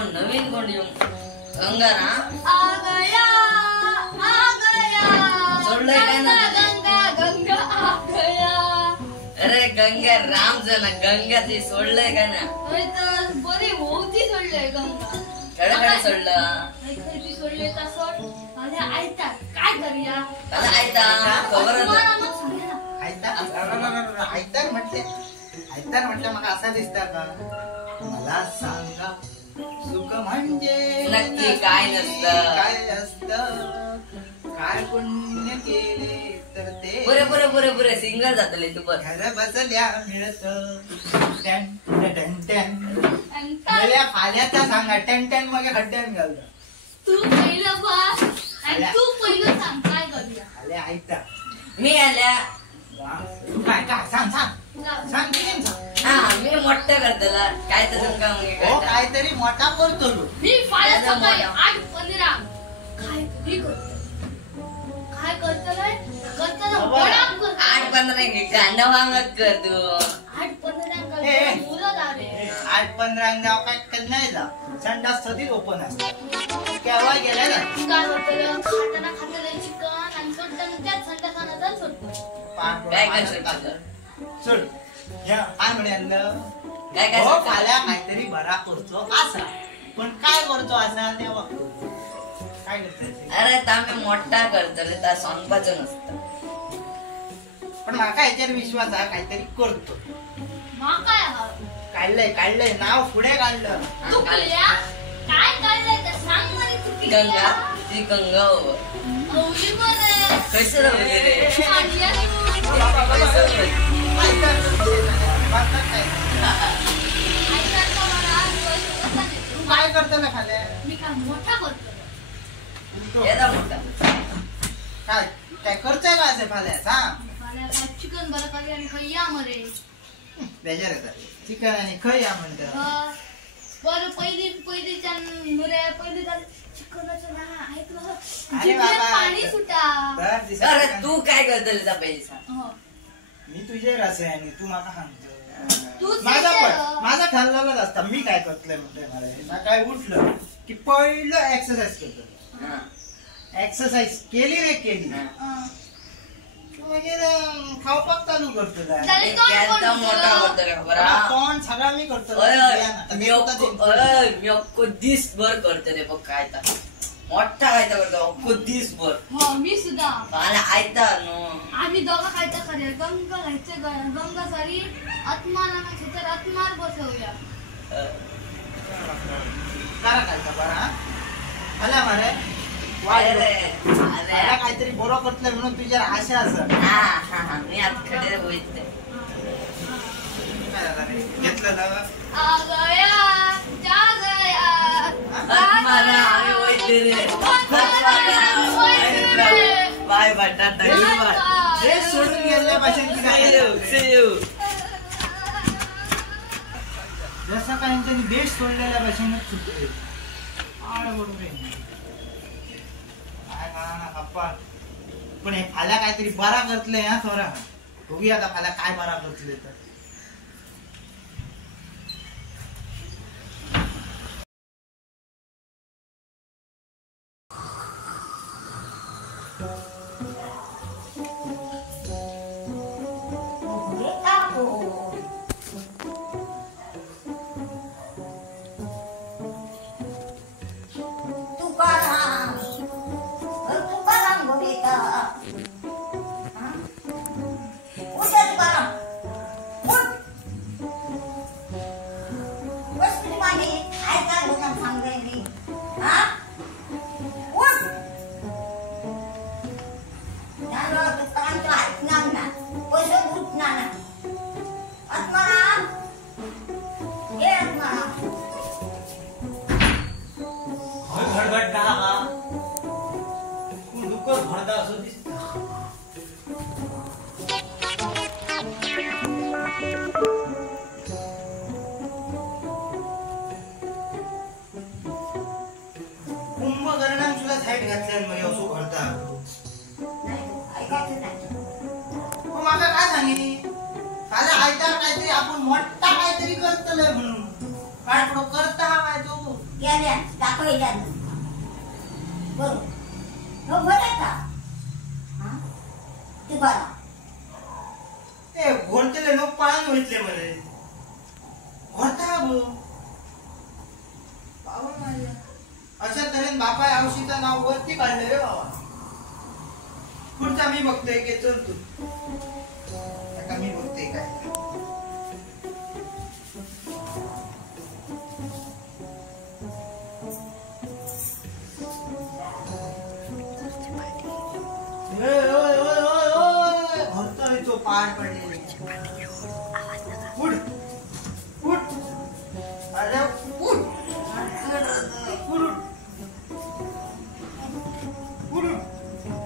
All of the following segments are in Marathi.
पण नवीन कोण येऊ गंगा ना आ गया सोडलंय काय ना गंगा गंगा आ गया. अरे गंगा राम जण गंगा ती सोडलंय का ना तर बरी होती सोडलंय गंगा कडे कडे सोडलं खरची सोडले का सोड माझ्या आयता काय करूया आता आयता खबर ऐकतार म्हटलं मला असं दिसतं का मला सांगा सुख म्हणजे नक्की काय नसतं काय असतं काय पुण्य केले तर ते पुरे पुरे पुरे पुरे सिंगल जातले तू पण घर बसल्या मिळत टॅन टॅन टॅन आणि काय मला फाल्याचा सांगा टॅन टॅन मग खड्ड्यान घालतं तू पहिलं बस आणि तू पहिलं सांग काय करूया आले ऐकता मी आल्या काय काय सांग सांग किती सांग हा मी मोठं करतला काय तर तुमका हो काहीतरी मोठा करतो तू मी फायदा त्याचा सकाळी मोठा. 8:15 काय तरी करतो काय करतलंय करतलं बाबा. वडाप करतो 8-15 गाणं वांगत कर तू 8:15 ए. करतो मुलं झाले 8-15 जाव काय नाही जा संडास सधीच ओपन असते केव्हा गेल्या ना काय होतं खाताना चिकन आणि सोडताना त्याच संडासानं सोडतो काय काय सोडतं? सोड या काय म्हणे काय काय हो सोडतं? फाल्या काहीतरी बरा करतो असा पण काय करतो असा तेव्हा काय करतो अरे तामी मोठा करतले त्या सांगपाचं नसतं पण माका याच्यावर विश्वास आहे काहीतरी करतो काय काढलंय नाव पुढे काढलं तू केल्या काय काढलंय तर सांग मला तू गंगा ती गंगा हो. औली मध्ये कसं राहू रे मांडल्या तू. ऐकायचं मला आज पैसे कसं नाही. तू काय करतो ना खाल्या मी काय मोठा करतो येदा मोठा काय काय करतोय का असे फाल्या सांग मला काय चिकन बरं करी आणि काही या मरे बेजार येतात चिकन आणि खय या म्हणतात बरं पहिलीच्या मुरे पहिली चिकनाचं ना ऐकलं अरे जिभेला बाबा. पाणी सुटा दर दिवसा अरे तू काय करतले त्या पैसा हो. मी तुझे रस आहे आणि तू मला सांगतो तूच माझा विचार. पण माझा ठरलेलाच असता मी काय करतोय म्हणतोय मला काय उठलं की पहिलं एक्सरसाइज करतो हा. एक्सरसाइज केली रे केली हा. हं. म्हणजे खावपाक चालू करतो काय. चालेल, तोंड त्याचा कोण मोठा करतं? करतो रे खबर मला तोंड सगळा मी करतो मी अक्को दिसभर करतो रे बघ काय तर मोठा काय तर करतो अक्को दिसभर हो मी सुद्धा मला आयता नो आम्ही दोघं खायचं खरे गंगा घ्यायचे गंगा सारी आत्माला तर आत्मार बसवूया करा काय बरा मला मारे अरे मला काहीतरी बरं करतलं म्हणून तुझ्या आशा असं हा हा हा मी आता खडे होईत काय झालं रे? घेतलं ना आ गया जा गया मला आम्ही होईत रे बाय बटाटा बाय हे सोडून गेल्यापासून जसं काही त्यांनी देश सोडलेल्या भाषेनच चुकले बरोबर आहे पण हे फाल्या काहीतरी बरा करतले हा थोडा बघूया आता फाल्या काय बरा करतले तर कुंभकर्णाने सुद्धा साईड घातल्या म्हणजे असो घडता मला काय सांगितली काल आयतार काहीतरी आपण मोठा काहीतरी करतलोय म्हणून काय पुढं करता काय तू गेल्या दाखवल्या बरोबर हो बरं का हा ते बरं ते घोरतेले लोक पळून होईतले मरे घोरता पाहून माझ्या अशा तऱ्हेने बापा औषधीचं नाव वरती काढलं रे बाबा पुढचा मी बघतोय की चल तू आता मी बघतोय काय घोरतोय तो पाय पडलेले उठ उठ अरे उठ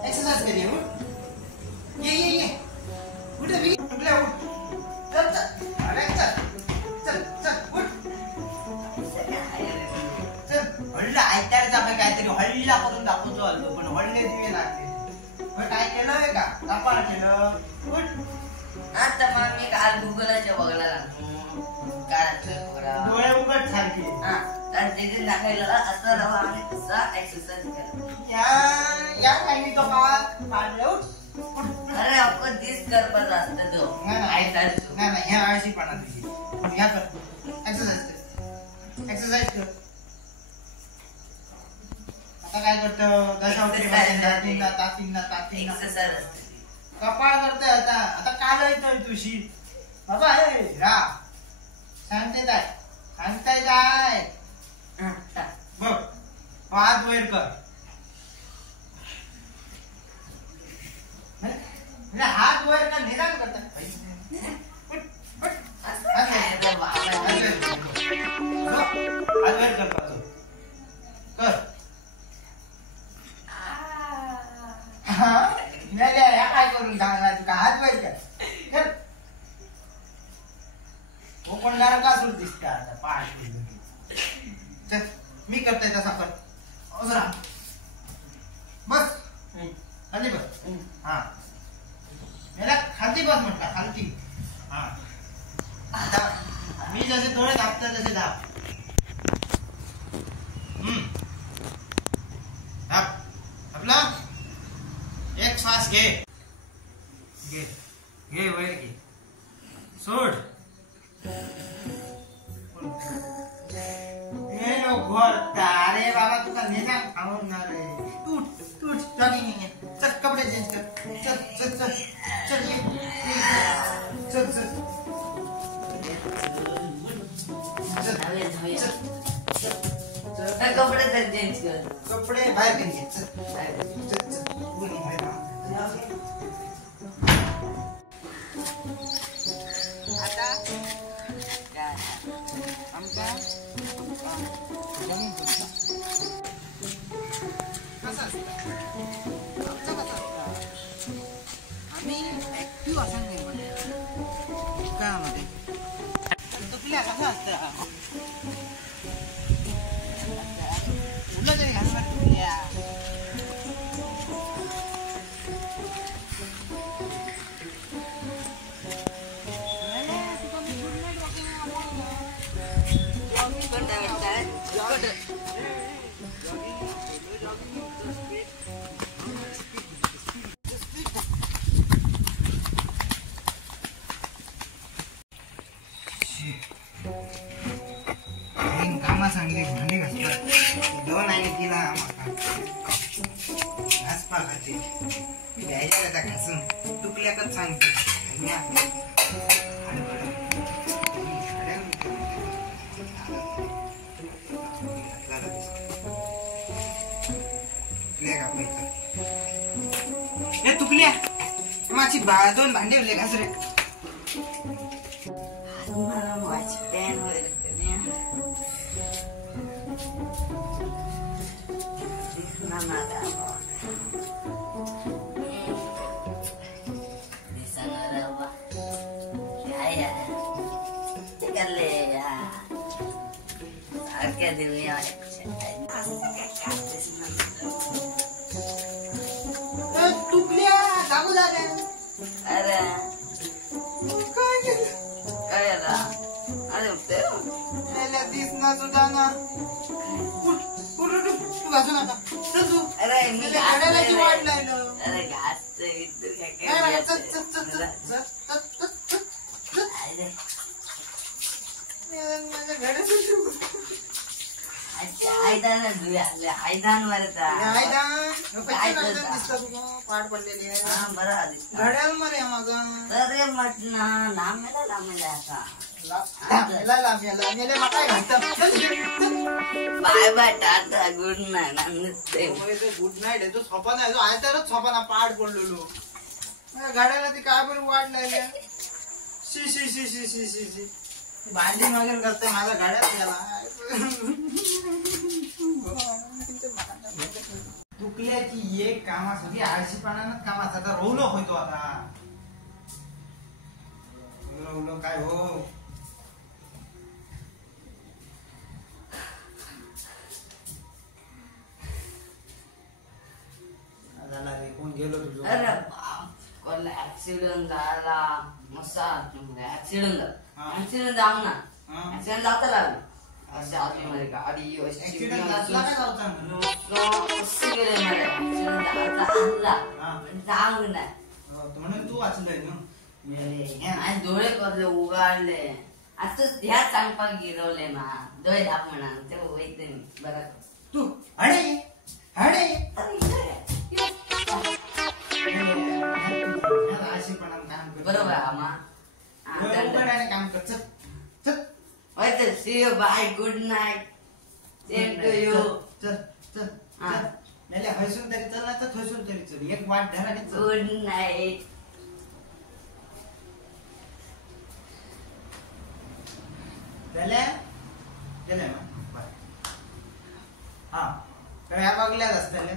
एक्सरसाइज करिए ये उठ अभी टुकले उठ चल चल अरे चल चल चल उठ चल हल्ला आयत्याला आपण काहीतरी हल्ला करून दाखवतो आलो पण हल्ले दिवे लागले मग काय केलंय का दापाळ केलं उठ आता मग मी काल गुगलच्या बघायला काय डोळे उघड सारखे तिथे दाखवलेलं असं रवा आणि तसा एक्सरसाइज केला या काही तो काढलं उठ अरे आपण दिस करपत असतं तो नाही ह्या आळशीपणा तुझी ह्या कर एक्सरसाइज कर आता काय करतो तातींना एक्सरसाइज असते कपाळ करतोय आता काल येतोय तुझी बाबा हे रा सांगताय काय बघ हात वैर कर हात वैर कर निदान करता हात वैर कर कर या काय करून सांगणार तुका हात वैर कर कोण नरकासूर दिसत आता पाय चल मी करतोय तसा कर जरा बस खाली बस हा याला खालती बस म्हटलं खालती हा मी जसे डोळे दाबतो तसे दाब दाब आपला एक श्वास घे घे घे वैर घे सोड अरे बाबा तुका नेता खाऊन ना रे तूट जॉगिंग चल कपडे चेंज कर चल चल चल चल चल चल कपडे तर चेंज कर कपडे बाहेर घे चल आता आमचा आम्ही ऍक्टिव्ह असं नाही कामामध्ये तुला कसं असतं तुला तरी घालणार तुला कामा सांगली भांडी घासतात दोन आहे तिला घास पाकाचे द्यायच्या का घासून तुकल्याकच सांगते तुकल्या माझी दोन भांडी होले घास रे तुकल्या दाबू झाले अरे काय केलं काय अरे दिस ना सुद्धा तू घासू नका चल तू अरे मी त्याच्या घड्याळाची वाट घास लावलं अरे घास तू काय चल चल चल चल चल चल चल चल अरे माझ्या घड्याळाची आयदान आयदान मारता पाठ पडलेली आहे हा बरं दिसतं. घड्याळ मरे माझा अरे म्हटलं लांबेला आता काय bye bye tata good night good night आहे तो झोपा नाही तो आयतारच झोपा ना पाठ पडलेलो गाड्याला ती काय बरी वाट लागली शी शी शी शी शी शी शी भांडी वगैरे करते माझ्या गाड्यात गेला दुखल्याची एक कामासाठी आळशीपणानंच कामाचा आता रोवलो होतो आता रोवलो काय हो झाला रे कोण गेलो तुझं अरे बाप ऍक्सिडेंट झाला मसा ऍक्सिडेंट जाऊ ना ऍक्सिडेंट जाता लागला अशा आतमध्ये गाडी ऍक्सिडेंट झाला काय जाऊचा जाऊ नाही म्हणून तू वाचलंय ना आणि डोळे करले उगाडले आता ह्या सांगपाक गिरवले ना डोळे दाप म्हणा ते वैते बरं तू हडे हडे बरोबर आम्हा काम कर चल चल see you bye good night same to you चल चल नाही हसून तरी चल ना तर हसून तरी चल एक वाट धर आणि चल गुड नाईट गेले हा तर ह्या बघल्याच असतले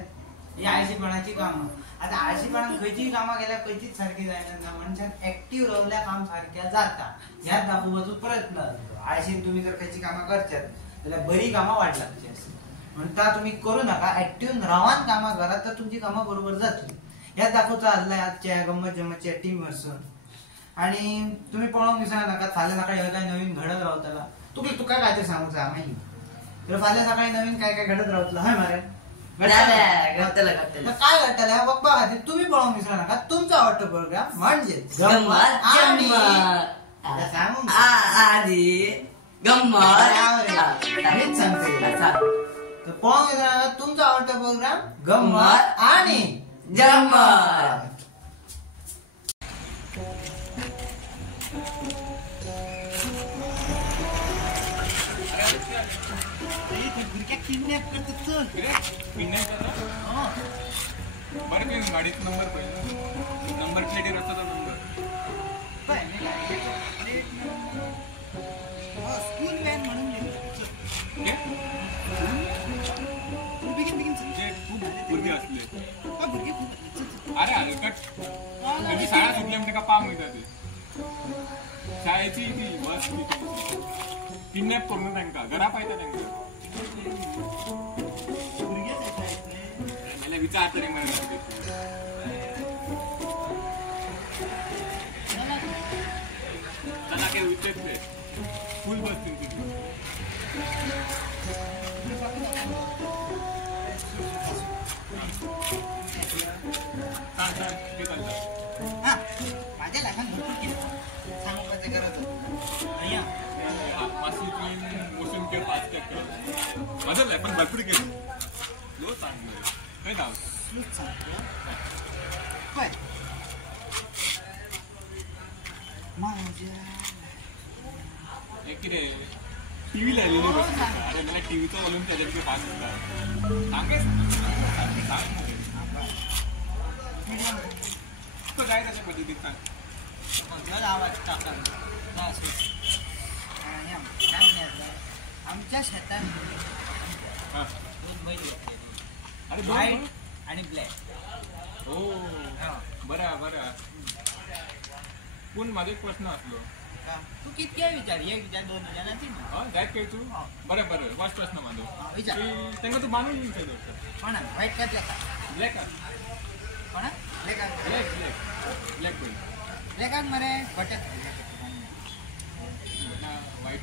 ही आळशीपणाची कामं आता आळशीपणा खयची कामां केल्या खयचीच सारखी जायना ना मनशाक ऍक्टिव्ह रावल्या काम सारख्या जाता ह्यात दाखोवपाचो प्रयत्न आळशीन तुम्ही जर खयची कामां करतात जाल्यार बरी कामां वाट लागची म्हणटा तुम्ही करू नका ऍक्टिव्ह रावान कामां करात तर तुमची कामां बरोबर जातली ह्यात दाखवता आसल्या आजच्या गंमत जम्मतच्या टीम वरसून आणि तुम्ही पळोवंक विसरा नाका फाल्यां सकाळी हे काय नवीन घडत रावतला तुका काय ते सांगूचा माहिती तर फाल्यां सकाळी नवीन काय काय घडत रावतला हय मारे काय घडतलं बघा खातीर तुम्ही पळोवंक विसरा नाका तुमचा आवडतो प्रोग्राम म्हणजे सांगून आधी गंमत मीच सांगते तर पळोवंक विसरा नाका तुमचा आवडतो प्रोग्राम गंमत आणि जम्मत किडनॅप करतात चल बरं की गाडीचा नंबर पाहिजे नंबर प्लेट असतो नंबर स्कूल व्हॅन म्हणून खूप पूर्वी असले अरे हलकट त्यांची शाळा सुटली म्हणजे का पाम होता ते शाळेची ती बस किडनॅप करून त्यांना घरा पाहिजे त्यांना मला विचार तरी मला त्यांना काही विचारते फुल बस तुमची माझ्या लहान भरपूर केलं सांगू गरज मोशन केअर 5 टक्के माझं नाही पण भरपूर केलं लो चांगलं काय नाव काय की रे टीव्ही लावलेली गोष्ट अरे मला टीव्हीचा वॉल्यूम त्याच्यापैकी 5 होता सांगायचं काय त्याच्या पद्धतीत सांग आवाज टाका आमच्या शेतात दोन बैल घेतलेली अरे व्हाईट आणि ब्लॅक हो बरं बरं पण माझा एक प्रश्न असलो तू कितके विचार एक विचार दोन विचार ना जायत काय तू बरं बरं वाच प्रश्न माझा विचार त्यांना तू बांधून येईल कोणा व्हाईट का ब्लॅक कोणा ब्लॅक ब्लॅक ब्लॅक ब्लॅक बैल ब्लॅक मरे बटन वाईट